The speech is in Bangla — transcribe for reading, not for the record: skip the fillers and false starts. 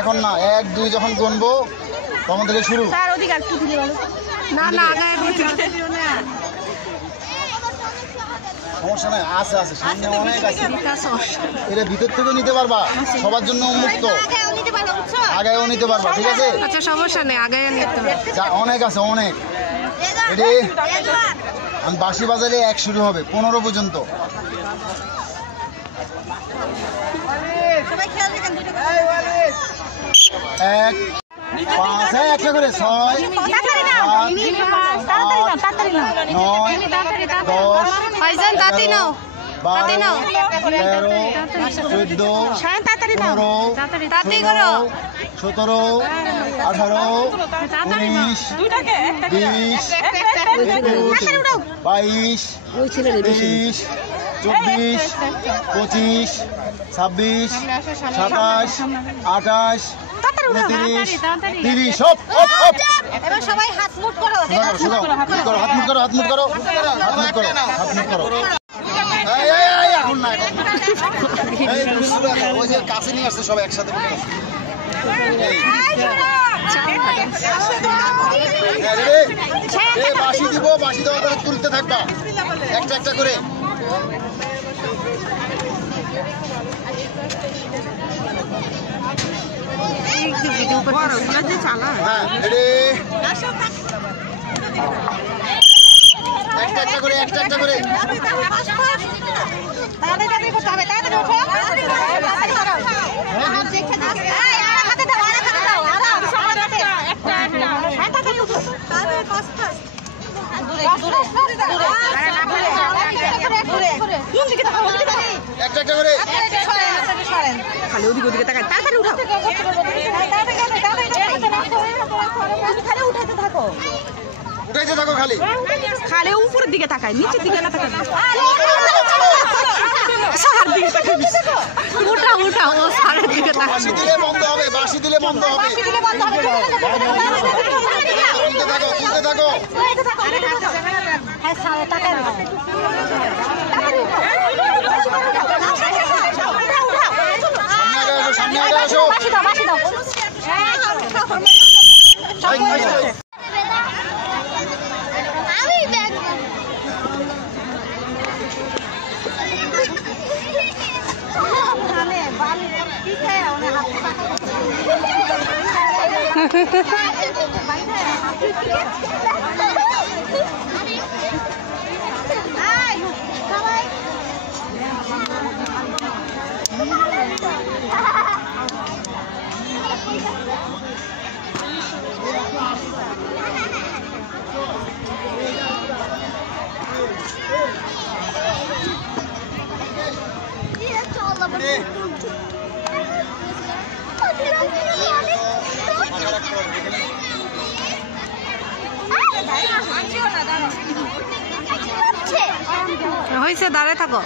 এখন না, 1 2 যখন গুনবো তখন থেকে শুরু। স্যার ওদিকে একটু দিলে ভালো। না না আগে সমস্যা নাই, আছে আছে, সামনে অনেক আছে। এটা ভিতর থেকেও নিতে পারবা, সবার জন্য উন্মুক্ত। আগেও নিতে পারবা, ঠিক আছে? আচ্ছা সমস্যা নেই, আগে নিতে পারবা। অনেক আছে, অনেক। এটি আমি বাঁশি বাজারে 1 শুরু হবে 15 পর্যন্ত। 1 5 একটা করে 6 7 8 9 10 সবাই হাত মুট করো, হাত মুট করো। ওই যে কাছে নিয়ে আসছে সবাই একসাথে। বাঁশি দিব, বাঁশি দেওয়ার পরে তুলতে থাকবা একটা একটা করে। একটা একটা করে, একটা একটা করে। একটা একটা করে খালি ওদিকে ওদিকে তাকায়, তাড়াতাড়ি উঠাও। উঠাইতে থাকো, খালি খালি উপরের দিকে তাকায়, নিচের দিকে না তাকায়। উঠা উঠা, ও সারের দিকে তাকায়। বাঁশি দিলে বন্ধ হবে, বাঁশি দিলে বন্ধ হবে। তুলতে থাকো। সামনে আগে আসো। হয়েছে, দাঁড়ায় থাকো।